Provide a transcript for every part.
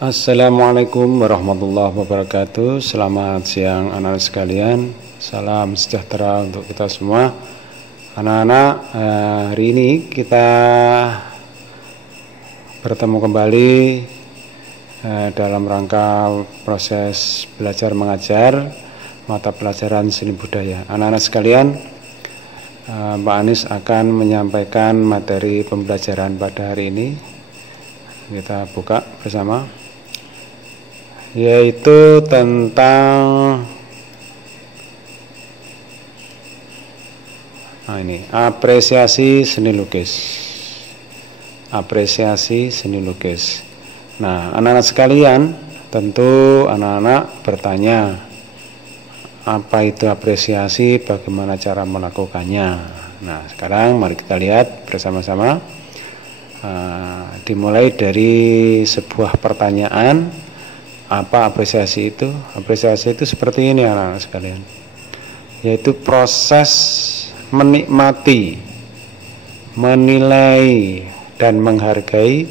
Assalamualaikum warahmatullahi wabarakatuh. Selamat siang anak-anak sekalian. Salam sejahtera untuk kita semua. Anak-anak, hari ini kita bertemu kembali dalam rangka proses belajar mengajar mata pelajaran seni budaya. Anak-anak sekalian, Pak Anies akan menyampaikan materi pembelajaran pada hari ini. Kita buka bersama, yaitu tentang apresiasi seni lukis. Apresiasi seni lukis. Nah, anak-anak sekalian, tentu anak-anak bertanya, apa itu apresiasi, bagaimana cara melakukannya. Nah, sekarang mari kita lihat bersama-sama. Dimulai dari sebuah pertanyaan, apa apresiasi itu? Apresiasi itu seperti ini anak-anak sekalian, yaitu proses menikmati, menilai, dan menghargai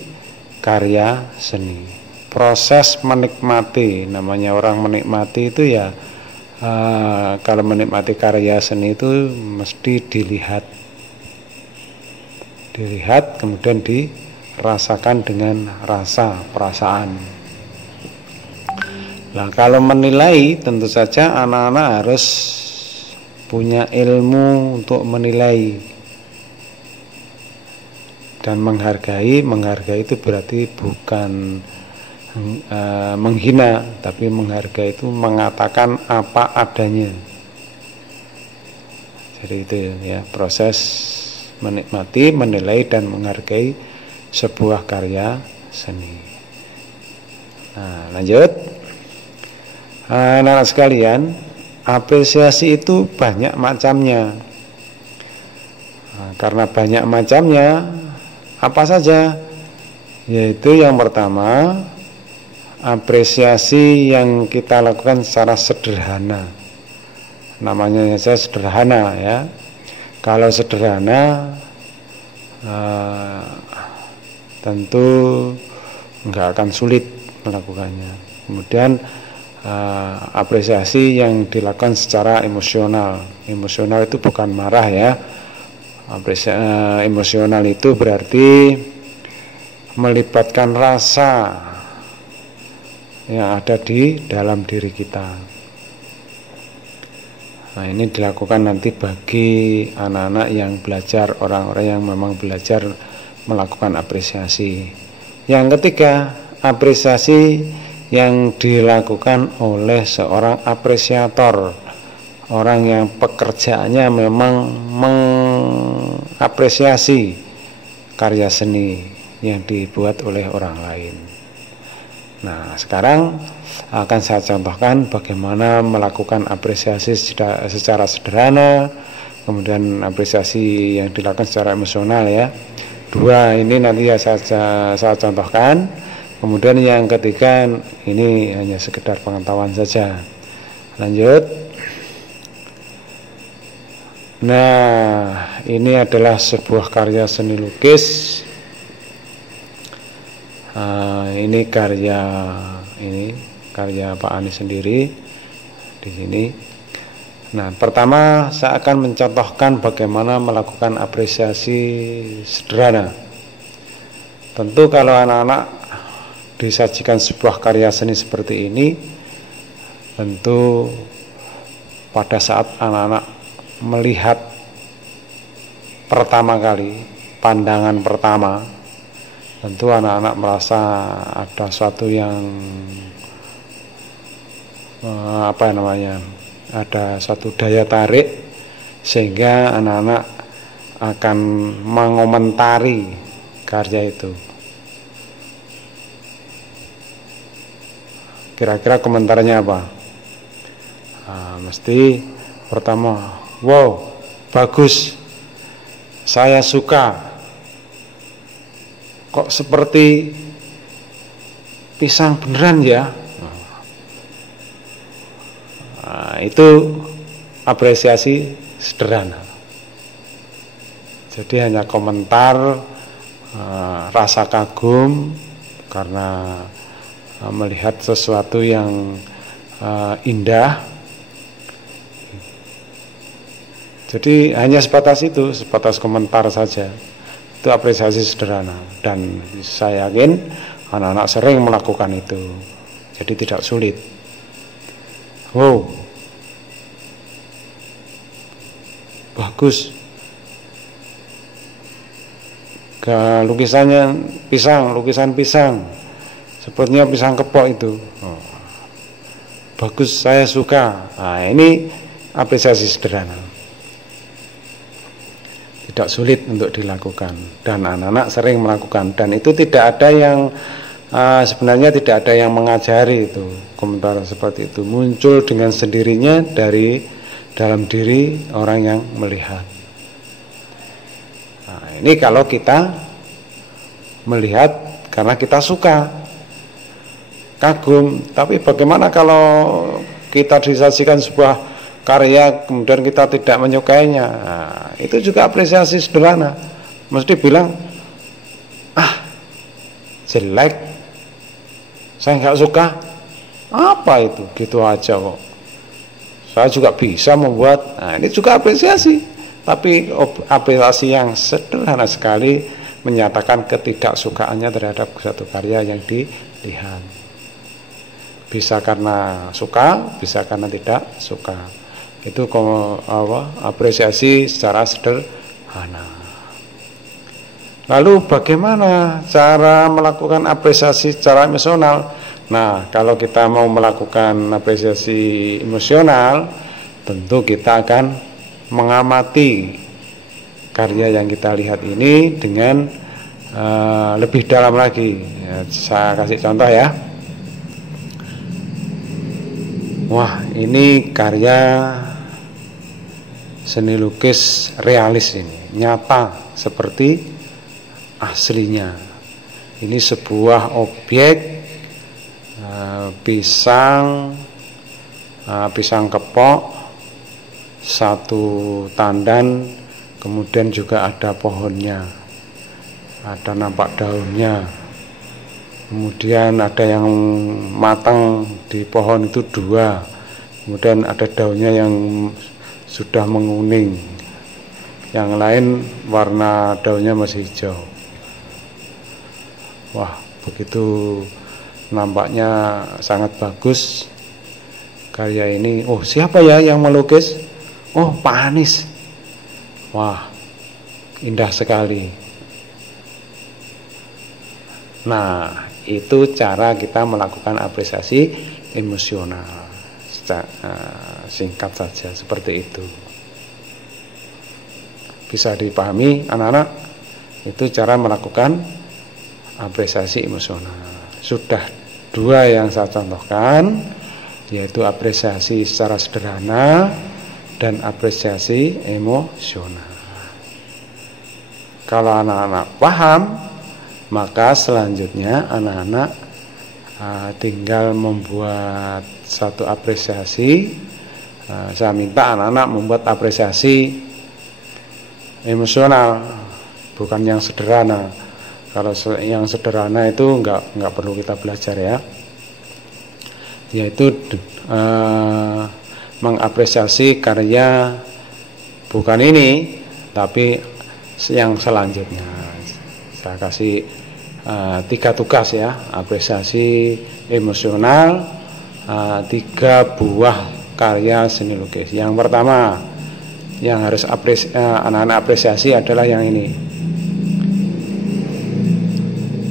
karya seni. Proses menikmati, namanya orang menikmati itu ya, kalau menikmati karya seni itu mesti dilihat, kemudian dirasakan dengan rasa, perasaan. Nah, kalau menilai, tentu saja anak-anak harus punya ilmu untuk menilai. Dan menghargai itu berarti bukan menghina, tapi menghargai itu mengatakan apa adanya. Jadi itu ya, proses menikmati, menilai, dan menghargai sebuah karya seni. Nah, lanjut. Anak-anak sekalian, apresiasi itu banyak macamnya. Nah, karena banyak macamnya, apa saja? Yaitu yang pertama, apresiasi yang kita lakukan secara sederhana. Namanya saja sederhana ya. Kalau sederhana, tentu nggak akan sulit melakukannya. Kemudian apresiasi yang dilakukan secara emosional. Emosional itu bukan marah ya. Emosional itu berarti melibatkan rasa yang ada di dalam diri kita. Nah, ini dilakukan nanti bagi anak-anak yang belajar, orang-orang yang memang belajar melakukan apresiasi. Yang ketiga, apresiasi yang dilakukan oleh seorang apresiator, orang yang pekerjaannya memang mengapresiasi karya seni yang dibuat oleh orang lain. Nah, sekarang akan saya contohkan bagaimana melakukan apresiasi secara sederhana, kemudian apresiasi yang dilakukan secara emosional ya. Dua ini nanti ya saya contohkan. Kemudian yang ketiga ini hanya sekedar pengetahuan saja. Lanjut. Nah, ini adalah sebuah karya seni lukis. Ini karya Pak Anies sendiri di sini. Nah, pertama saya akan mencontohkan bagaimana melakukan apresiasi sederhana. Tentu kalau anak-anak disajikan sebuah karya seni seperti ini, tentu pada saat anak-anak melihat pertama kali, pandangan pertama, tentu anak-anak merasa ada suatu yang ada suatu daya tarik, sehingga anak-anak akan mengomentari karya itu. Kira-kira komentarnya apa? Mesti pertama, wow, bagus, saya suka, kok seperti pisang beneran ya. Itu apresiasi sederhana. Jadi hanya komentar, rasa kagum karena melihat sesuatu yang indah. Jadi hanya sebatas itu, sebatas komentar saja. Itu apresiasi sederhana, dan saya yakin anak-anak sering melakukan itu. Jadi tidak sulit. Wow, bagus. Lukisannya pisang, lukisan pisang, sepertinya pisang kepok itu. Bagus, saya suka. Nah, ini apresiasi sederhana. Tidak sulit untuk dilakukan, dan anak-anak sering melakukan, dan itu tidak ada yang sebenarnya tidak ada yang mengajari. Itu komentar seperti itu muncul dengan sendirinya dari dalam diri orang yang melihat. Nah, ini kalau kita melihat karena kita suka, kagum. Tapi bagaimana kalau kita disajikan sebuah karya kemudian kita tidak menyukainya? Nah, itu juga apresiasi sederhana. Mesti bilang, jelek, saya nggak suka. Apa itu? Gitu aja kok. Saya juga bisa membuat. Nah, ini juga apresiasi, tapi apresiasi yang sederhana sekali, menyatakan ketidaksukaannya terhadap satu karya yang dilihat. Bisa karena suka, bisa karena tidak suka. Itu apresiasi secara sederhana. Lalu bagaimana cara melakukan apresiasi secara emosional? Nah, kalau kita mau melakukan apresiasi emosional, tentu kita akan mengamati karya yang kita lihat ini dengan lebih dalam lagi. Ya, saya kasih contoh ya. Wah, ini karya seni lukis realis ini, nyata seperti aslinya. Ini sebuah objek pisang kepok, satu tandan, kemudian juga ada pohonnya, ada nampak daunnya, kemudian ada yang matang di pohon itu 2, kemudian ada daunnya yang sudah menguning, yang lain warna daunnya masih hijau. Wah, begitu nampaknya sangat bagus karya ini. Oh, siapa ya yang melukis? Oh, Pak Anies. Wah, indah sekali. Nah, itu cara kita melakukan apresiasi emosional. Singkat saja seperti itu. Bisa dipahami anak-anak? Itu cara melakukan apresiasi emosional. Sudah 2 yang saya contohkan, yaitu apresiasi secara sederhana dan apresiasi emosional. Kalau anak-anak paham, maka selanjutnya anak-anak tinggal membuat satu apresiasi. Saya minta anak-anak membuat apresiasi emosional, bukan yang sederhana. Kalau yang sederhana itu nggak perlu kita belajar ya, yaitu mengapresiasi karya bukan ini, tapi yang selanjutnya. Saya kasih 3 tugas ya, apresiasi emosional, 3 buah karya seni lukis. Yang pertama yang harus anak-anak apresiasi adalah yang ini.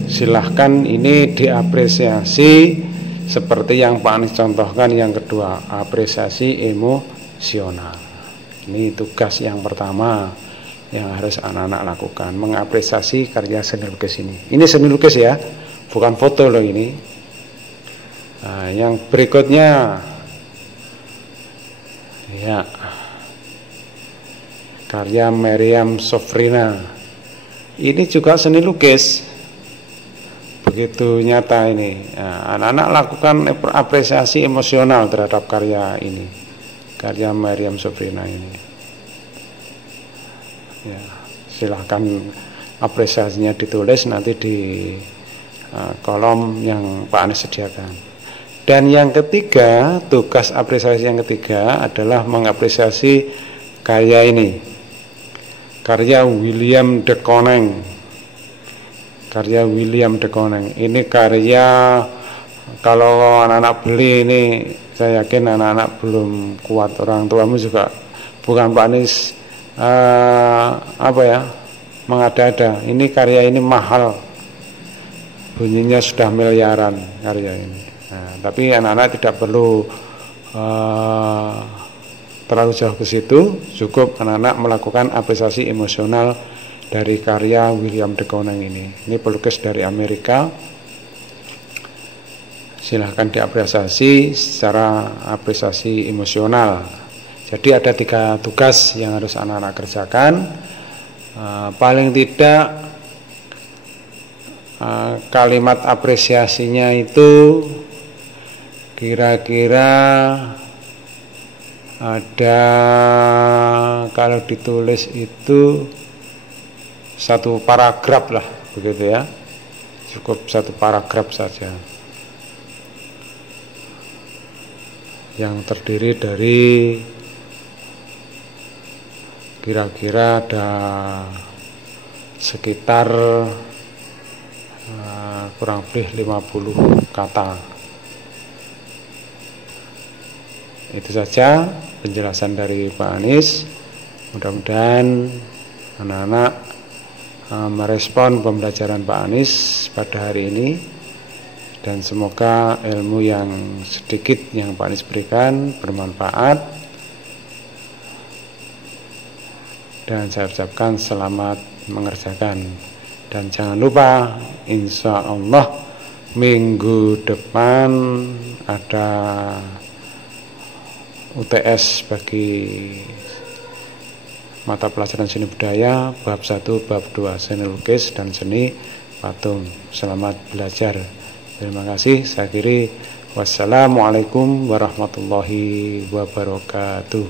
Silahkan ini diapresiasi seperti yang Pak Anies contohkan. Yang kedua, apresiasi emosional. Ini tugas yang pertama yang harus anak-anak lakukan, mengapresiasi karya seni lukis ini. Ini seni lukis ya, bukan foto loh ini. Nah, yang berikutnya ya, karya Meriam Sofrina. Ini juga seni lukis, begitu nyata ini. Nah, anak-anak lakukan apresiasi emosional terhadap karya ini, karya Meriam Sofrina ini. Ya, silahkan apresiasinya ditulis, nanti kolom yang Pak Anies sediakan. Dan yang ketiga, tugas apresiasi yang ketiga adalah mengapresiasi karya ini, karya William de Koning. Karya William de Koning ini karya, kalau anak-anak beli ini, saya yakin anak-anak belum kuat, orang tuamu juga bukan Pak Anies mengada-ada. Ini karya ini mahal, bunyinya sudah miliaran karya ini. Nah, tapi anak-anak tidak perlu terlalu jauh ke situ, cukup anak-anak melakukan apresiasi emosional dari karya William de Koning ini. Ini pelukis dari Amerika. Silahkan diapresiasi secara apresiasi emosional. Jadi ada 3 tugas yang harus anak-anak kerjakan. Paling tidak kalimat apresiasinya itu kira-kira ada, kalau ditulis itu 1 paragraf lah, begitu ya, cukup 1 paragraf saja, yang terdiri dari kira-kira ada sekitar kurang lebih 50 kata. Itu saja penjelasan dari Pak Anies. Mudah-mudahan anak-anak merespon pembelajaran Pak Anies pada hari ini, dan semoga ilmu yang sedikit yang Pak Anies berikan bermanfaat. Dan saya ucapkan selamat mengerjakan. Dan jangan lupa, insya Allah minggu depan ada UTS bagi mata pelajaran seni budaya bab 1, bab 2 seni lukis dan seni patung. Selamat belajar. Terima kasih. Saya akhiri. Wassalamualaikum warahmatullahi wabarakatuh.